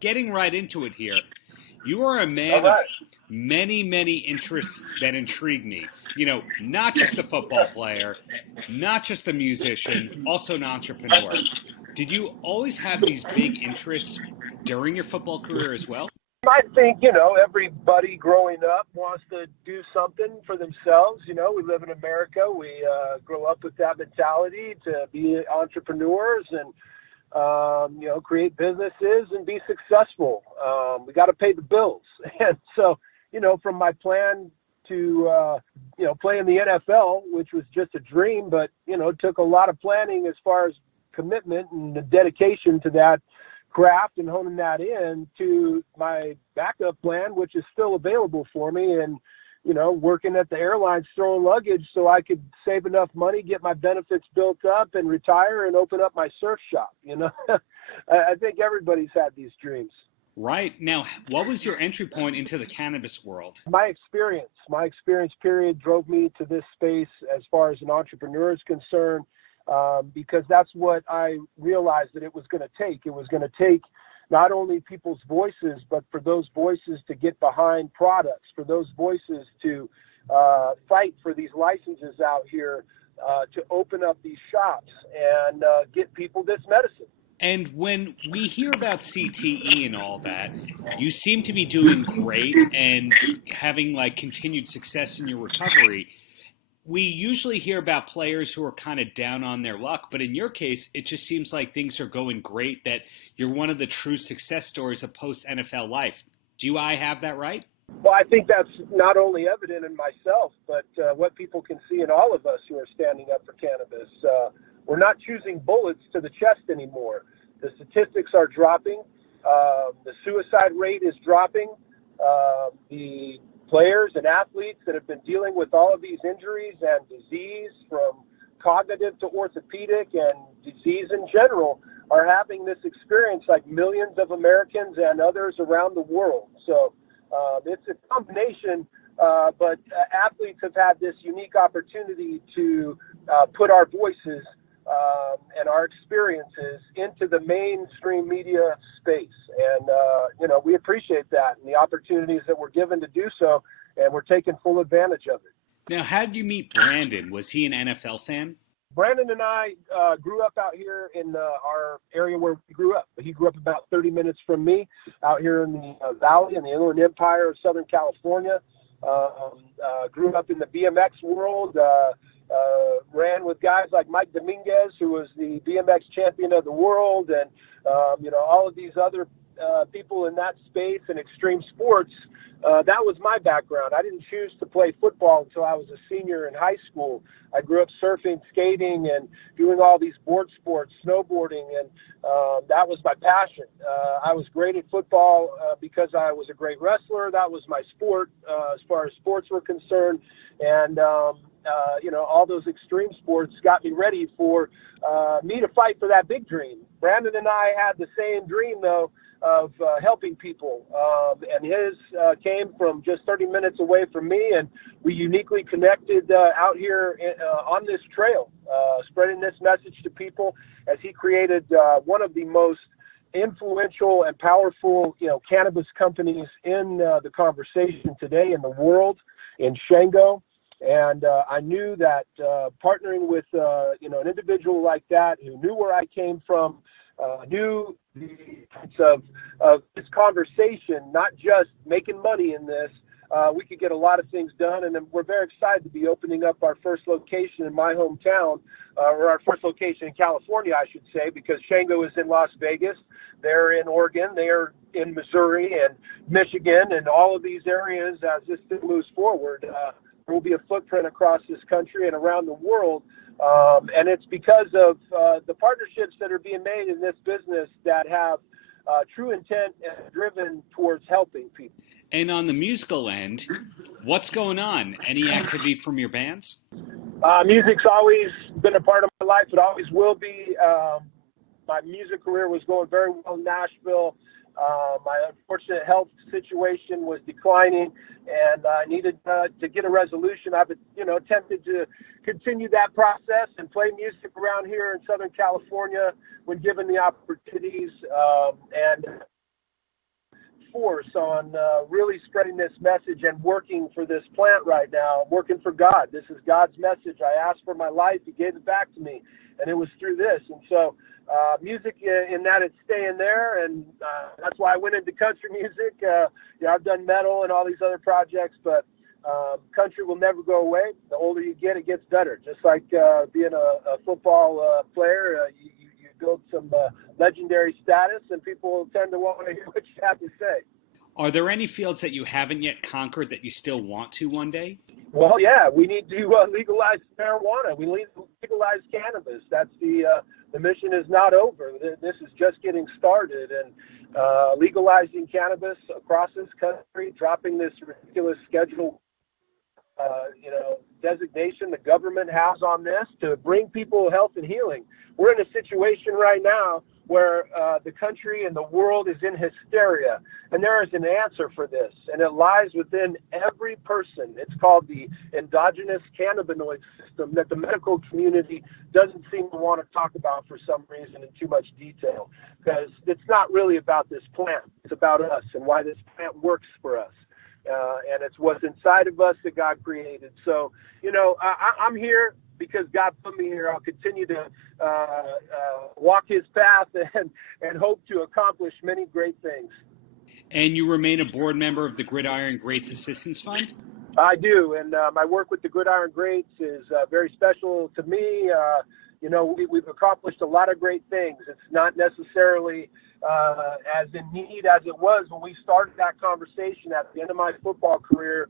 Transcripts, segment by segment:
getting right into it here. You are a All man of right. many, many interests that intrigue me. Not just a football player, not just a musician, also an entrepreneur. Did you always have these big interests during your football career as well? I think, everybody growing up wants to do something for themselves. We live in America. We grow up with that mentality to be entrepreneurs and, create businesses and be successful. We got to pay the bills. And so, from my plan to, play in the NFL, which was just a dream, but, it took a lot of planning as far as commitment and the dedication to that craft and honing that in to my backup plan, which is still available for me. And, working at the airlines, throwing luggage so I could save enough money, get my benefits built up and retire and open up my surf shop. I think everybody's had these dreams. Right. Now, what was your entry point into the cannabis world? My experience period drove me to this space as far as an entrepreneur is concerned, because that's what I realized that it was going to take. It was going to take not only people's voices, but for those voices to get behind products, for those voices to fight for these licenses out here, to open up these shops and get people this medicine. And when we hear about CTE and all that, you seem to be doing great and having continued success in your recovery. We usually hear about players who are kind of down on their luck, but in your case, it just seems like things are going great, that you're one of the true success stories of post-NFL life. Do I have that right? Well, I think that's not only evident in myself, but what people can see in all of us who are standing up for cannabis. We're not choosing bullets to the chest anymore. The statistics are dropping. The suicide rate is dropping. The players and athletes that have been dealing with all of these injuries and disease, from cognitive to orthopedic and disease in general, are having this experience like millions of Americans and others around the world. So it's a combination, but athletes have had this unique opportunity to put our voices and our experiences into the mainstream media space. And, we appreciate that and the opportunities that we're given to do so, and we're taking full advantage of it. Now, how did you meet Brandon? Was he an NFL fan? Brandon and I grew up out here in our area where we grew up. He grew up about 30 minutes from me out here in the Valley in the Inland Empire of Southern California. Grew up in the BMX world. Ran with guys like Mike Dominguez, who was the BMX champion of the world, and all of these other people in that space and extreme sports. That was my background. I didn't choose to play football until I was a senior in high school. I grew up surfing, skating, and doing all these board sports, snowboarding, and that was my passion. I was great at football because I was a great wrestler. That was my sport as far as sports were concerned. And all those extreme sports got me ready for me to fight for that big dream. Brandon and I had the same dream, though, of helping people. And his came from just 30 minutes away from me, and we uniquely connected out here on this trail, spreading this message to people as he created one of the most influential and powerful, cannabis companies in the conversation today in the world, in Shango. And I knew that partnering with, an individual like that who knew where I came from, knew the importance of this conversation, not just making money in this, we could get a lot of things done. And then we're very excited to be opening up our first location in my hometown, or our first location in California, I should say, because Shango is in Las Vegas. They're in Oregon. They're in Missouri and Michigan and all of these areas. As this thing moves forward, there will be a footprint across this country and around the world. And it's because of the partnerships that are being made in this business that have true intent and driven towards helping people. And on the musical end, what's going on? Any activity from your bands? Music's always been a part of my life. It always will be. My music career was going very well in Nashville. My unfortunate health situation was declining, and I needed to get a resolution. I've attempted to continue that process and play music around here in Southern California when given the opportunities. And force on really spreading this message and working for this plant right now, working for God. This is God's message. I asked for my life. He gave it back to me, and it was through this. And so music in that it's staying there, and that's why I went into country music. I've done metal and all these other projects, but country will never go away. The older you get, it gets better. Just like being a football player, you build some legendary status, and people tend to want to hear what you have to say. Are there any fields that you haven't yet conquered that you still want to one day? Well, yeah, we need to legalize marijuana. We need to legalize cannabis. That's the mission is not over. This is just getting started, and legalizing cannabis across this country, dropping this ridiculous schedule, designation the government has on this to bring people health and healing. We're in a situation right now where the country and the world is in hysteria, and there is an answer for this, and it lies within every person. It's called the endogenous cannabinoid system that the medical community doesn't seem to want to talk about for some reason in too much detail, because it's not really about this plant. It's about us and why this plant works for us. And it's what's inside of us that God created. So, I'm here because God put me here. I'll continue to walk his path and hope to accomplish many great things. And you remain a board member of the Gridiron Greats Assistance Fund? I do, and my work with the Gridiron Greats is very special to me. We've accomplished a lot of great things. It's not necessarily as in need as it was when we started that conversation at the end of my football career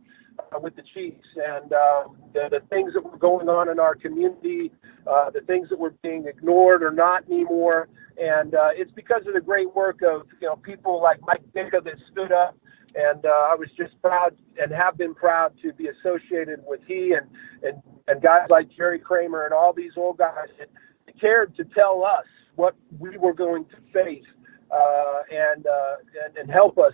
with the Chiefs, and the things that were going on in our community, the things that were being ignored or not anymore. And it's because of the great work of people like Mike Ditka that stood up, and I was just proud and have been proud to be associated with he and guys like Jerry Kramer and all these old guys that cared to tell us what we were going to face and help us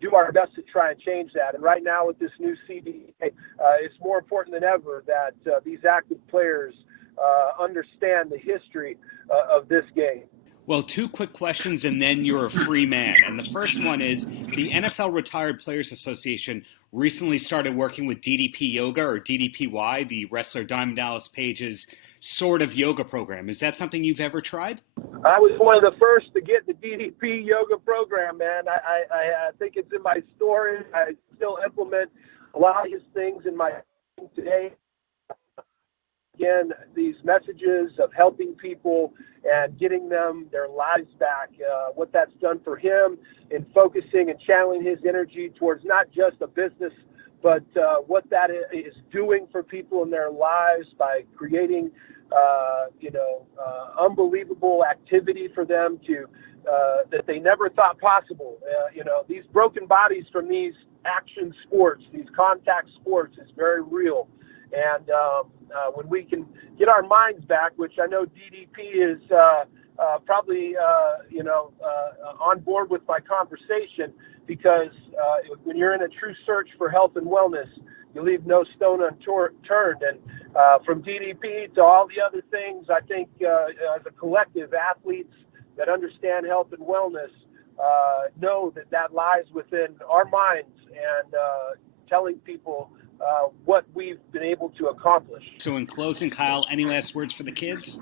do our best to try and change that. And right now with this new CBA, it's more important than ever that these active players understand the history of this game. Well, two quick questions, and then you're a free man. And the first one is, the NFL Retired Players Association recently started working with DDP Yoga, or DDPY, the wrestler Diamond Dallas Page's sort of yoga program. Is that something you've ever tried? I was one of the first to get the DDP yoga program, man. I think it's in my story. I still implement a lot of his things in my today. Again, these messages of helping people and getting them their lives back, what that's done for him in focusing and channeling his energy towards not just a business, but what that is doing for people in their lives by creating, unbelievable activity for them to that they never thought possible. These broken bodies from these action sports, these contact sports, is very real. And when we can get our minds back, which I know DDP is probably, on board with my conversation, because when you're in a true search for health and wellness, you leave no stone unturned. And from DDP to all the other things, I think as a collective, athletes that understand health and wellness know that lies within our minds, and telling people what we've been able to accomplish. So in closing, Kyle, any last words for the kids?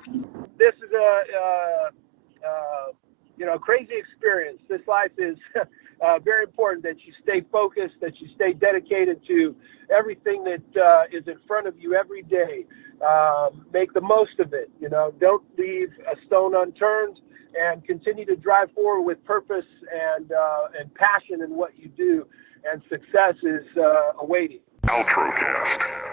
This is a crazy experience. This life is very important that you stay focused, that you stay dedicated to everything that is in front of you every day. Make the most of it. Don't leave a stone unturned, and continue to drive forward with purpose and passion in what you do. And success is awaiting. Paltrocast.